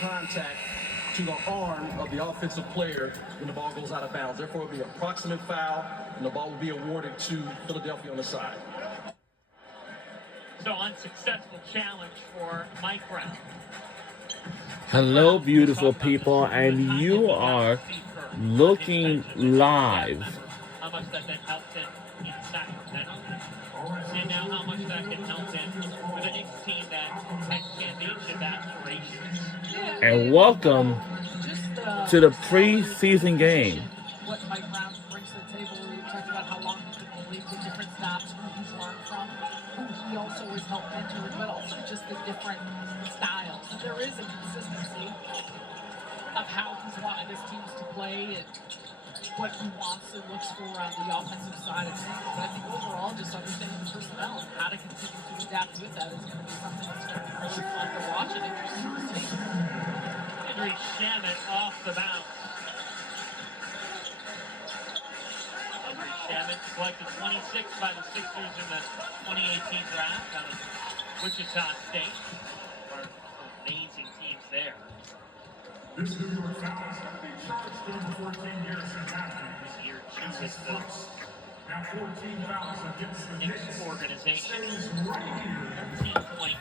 contact to the arm of the offensive player when the ball goes out of bounds. Therefore, it will be a proximate foul, and the ball will be awarded to Philadelphia on the side. So unsuccessful challenge for Mike Brown. Hello, beautiful people, and you are looking live. How much that helped him in Sacramento, and now how much that can help him with a Knicks team that has championship aspirations. And welcome to the preseason game. What Mike Brown brings to the table, we talked about how long he's been in the league, the different stops, who he's learned from, who he also has helped mentor, but also just the different styles. So there is a consistency of how he's wanted his teams to play and what he wants and looks for on the offensive side of things. But I think overall, just understanding the personnel and how to continue to adapt with that is going to be something that's going to be really fun to watch and interesting to see. Henry Shamet off the bounce. Henry Shamet selected 26 by the Sixers in the 2018 draft out of Wichita State. One of the amazing teams there. This is your foul is going to be charged over 14 years in happening. This year, two is the Now 14 fouls against the Knicks organization. Stays right here. 13-point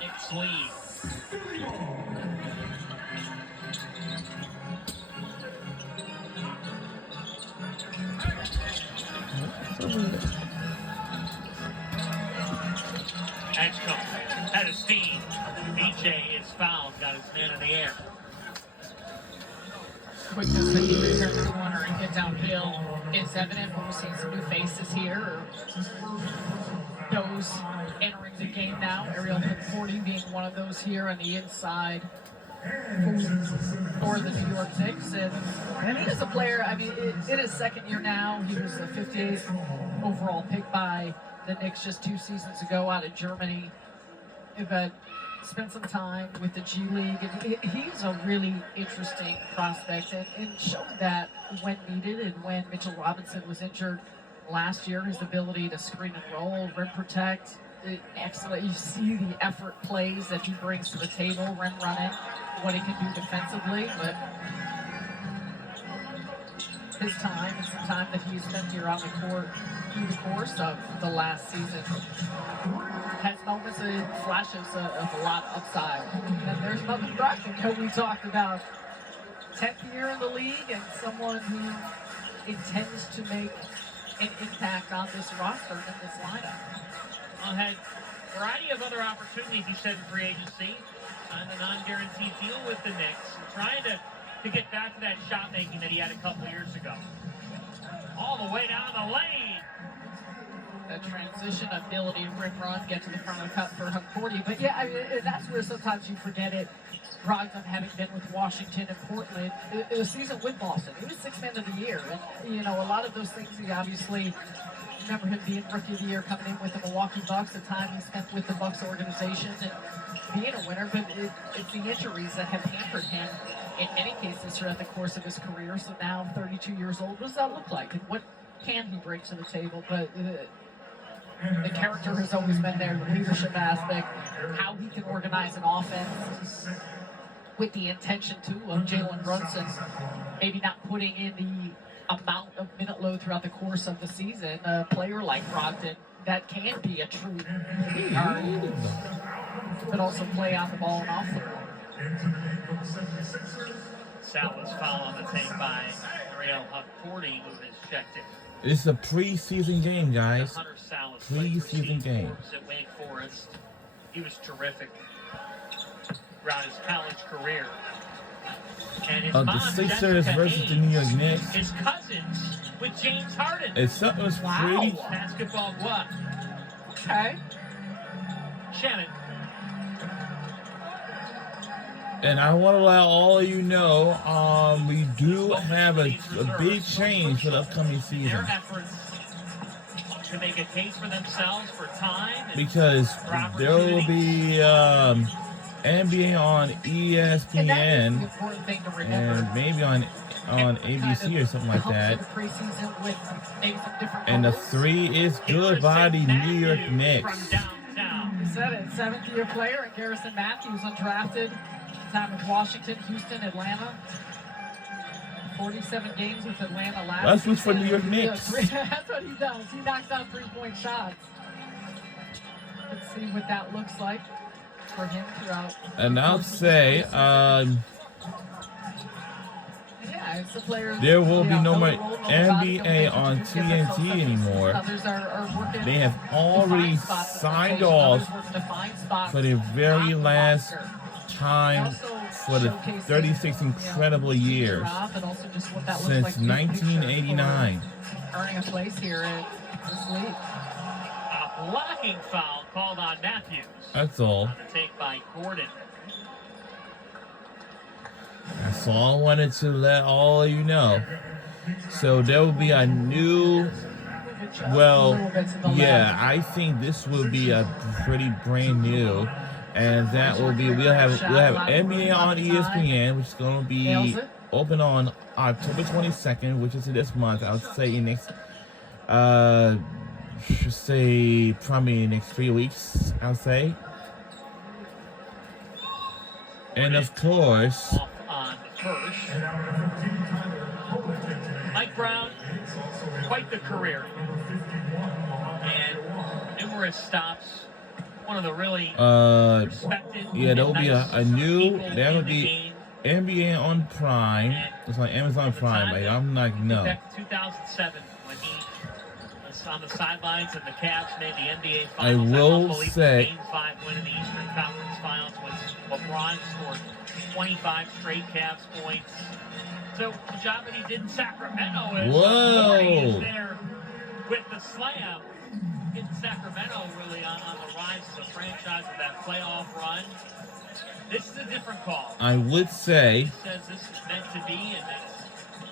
Knicks lead. Edgecombe had a steam. BJ is fouled, got his man in the air. Quickness that he can turn the corner and get downhill is evident, but we're seeing some new faces here. Those entering the game now. Ariel Pickforty being one of those here on the inside for the New York Knicks. And he is a player, I mean, in his second year now, he was the 58th overall pick by the Knicks just 2 seasons ago out of Germany. But spent some time with the G League, and he's a really interesting prospect and showed that when needed and when Mitchell Robinson was injured last year, his ability to screen and roll, rim protect, excellent. You see the effort plays that he brings to the table, rim running, what he can do defensively, but his time and some time that he spent here on the court through the course of the last season has moments and flashes of a lot of upside. And there's nothing wrong. We talked about 10th year in the league and someone who intends to make an impact on this roster and this lineup. Had a variety of other opportunities, he said, in free agency. Signed a non-guaranteed deal with the Knicks. Trying to get back to that shot making that he had a couple years ago. All the way down the lane. That transition ability, rim run, get to the front of the cup for Pickforty. But yeah, I mean, that's where sometimes you forget it. Brogdon having been with Washington and Portland, the season with Boston, he was 6th man of the year. And, you know, a lot of those things, he obviously, remember him being rookie of the year, coming in with the Milwaukee Bucks, the time he spent with the Bucks organization, and being a winner. But it's the injuries that have hampered him in many cases throughout the course of his career. So now, 32 years old, what does that look like? And what can he bring to the table? But the character has always been there, the leadership aspect, how he can organize an offense with the intention, too, of Jalen Brunson maybe not putting in the amount of minute load throughout the course of the season. A player like Brogdon that can be a true guard, but also play on the ball and off the ball. Salah's foul on the take by Ariel Pickforty, who has checked it. It's a preseason game, guys. Hunter Salah's Preseason game. at Wake Forest. He was terrific throughout his college career. And his The mom, Sixers Jessica versus the Hayes, New York Knicks. His cousins with James Harden. It's something was pretty. Basketball what? Okay. Shannon. And I want to let all of you know, we do have a big change for the upcoming season. Their efforts to make a case for themselves for time. Because there will be NBA on ESPN and maybe on ABC or something like that. And the 3 is good by the New York Knicks. said it. 7th-year player, and Garrison Matthews, undrafted. Time with Washington, Houston, Atlanta. 47 games with Atlanta last Let's switch for season. New York Knicks. That's what he does. He knocks down 3-point shots. Let's see what that looks like for him throughout. And I'll say, yeah, it's a player. there will be no more role, NBA on TNT anymore. Others are working. They have already defined spots in signed rotation. off Others working defined spots for the very on the last roster. time for the 36 incredible years And also just what that looks since like big picture 1989. for earning a place here in this league. A blocking foul called on Matthews. That's all. On the take by Gordon. That's all I wanted to let all of you know. So there will be a new, well, yeah, I think this will be a pretty brand new, and that will be we'll have NBA on ESPN, which is going to be open on October 22nd, which is this month. I would say next, should say probably next 3 weeks. I'll say, and of course. Off on the first. Mike Brown, quite the career. And numerous stops. One of the really respected. Yeah, there'll be a new. people That'll in the be game. NBA on Prime. It's on Amazon Prime. Like, I'm not no. Back to 2007 when he was on the sidelines and the Cavs made the NBA I Finals. will believe say- the Game 5 win in the Eastern Conference Finals was LeBron scored 25 straight Cavs points. So the job that he did in Sacramento is Whoa. is there with the slam in Sacramento, really on the rise of the franchise with that playoff run. This is a different call. I would say, He says this is meant to be, and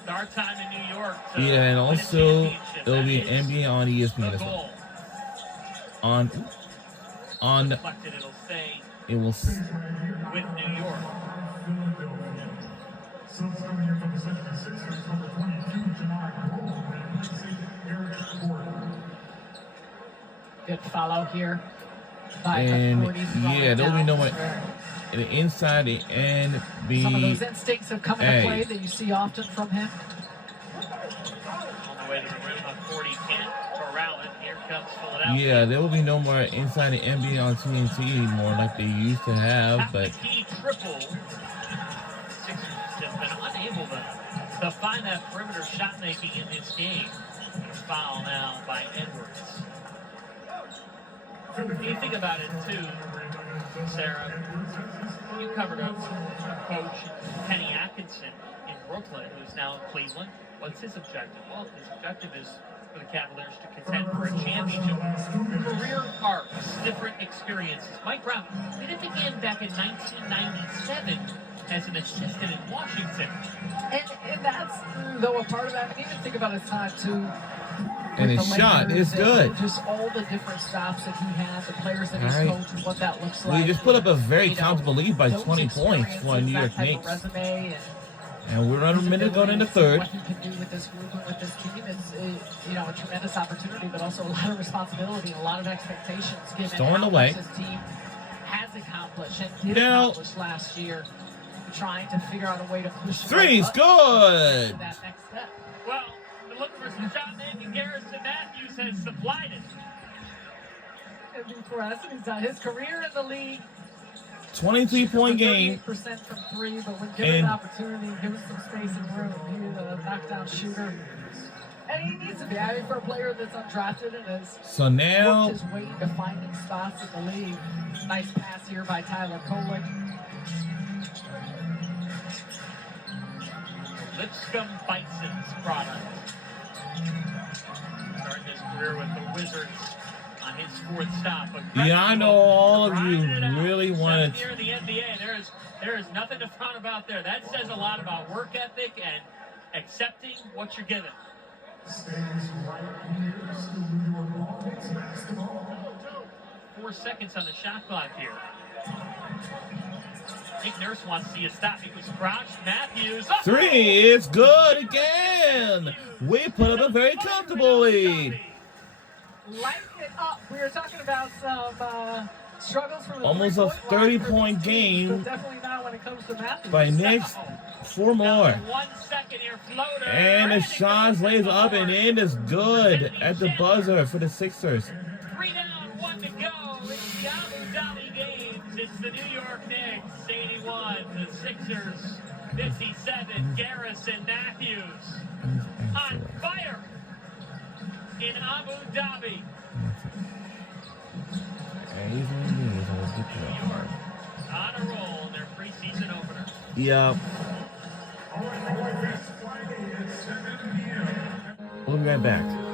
it's our time in New York. To yeah, and win a also championship. it'll That be is NBA on ESPN the as well. goal. On Deflected, it'll stay it will. with New York. Subs coming in from the 76ers, number 22, Janai Cole, and Eric Gordon. Good follow here. By And Gordy's yeah, throwing there'll be down no more where inside the some of those NBA. instincts have come into play that you see often from him. On the way to the rim on 40, Kent Corrallin. Here comes Philadelphia. Yeah, there will be no more inside the NBA on TNT anymore like they used to have. But After key triple, Sixers have been unable to find that perimeter shot making in this game. Foul now by Edwards. When you think about it too, Sarah, you covered a coach, Kenny Atkinson, in Brooklyn, who's now in Cleveland. What's his objective? Well, his objective is for the Cavaliers to contend for a championship. Career arcs, different experiences. Mike Brown did it again back in 1997 as an assistant in Washington. And that's, though, a part of that. I mean, even think about his time, too. and with his the shot Lakers is and good. Just all the different stops that he has, the players that he's All right. coached, and what that looks We like. just put up a very You know, comfortable lead by those 20 points for experiences, New York that type of Knicks. resume And we're on a minute going into third. What he can do with this group and with this team is, a tremendous opportunity, but also a lot of responsibility and a lot of expectations given Stolen how away. much this team has accomplished and did Now- accomplish last year, trying to figure out a way to push Three's to good. that next step. Well, the look for some shot making, Garrison Matthews has supplied it. And before us, he's on his career in the league. 23-point game. 38% from three, but when given And- an opportunity, given some space and room, he's a knockdown shooter. And he needs to be. I mean, for a player that's undrafted and has So now, worked his way into finding spots in the league. Nice pass here by Tyler Kolek. Lipscomb Bison's product. Starting his career with the Wizards on his fourth stop. But yeah, I know all of you grinding it out. really Seventh wanted. year in the NBA, there is nothing to frown about there. That says a lot about work ethic and accepting what you're given. Stays right here, still New York Knicks basketball. 4 seconds on the shot clock here. Nick Nurse wants to see a stop. He was crouched. Matthews. Oh! Three is good again. We put up a very comfortable lead. Lighten it up. We were talking about some Struggles from the Almost a three-point line for 30-point these teams, game but definitely not when it comes to Matthews. by Knicks. 4 more. 1 second here, floater. And the shot lays up and in is good at the buzzer for the Sixers. 3 down, 1 to go. It's the Abu Dhabi games. It's the New York Knicks, 81. The Sixers, 57. Garrison Matthews on fire in Abu Dhabi. New York on a roll in their preseason opener. Yep. We'll be right back.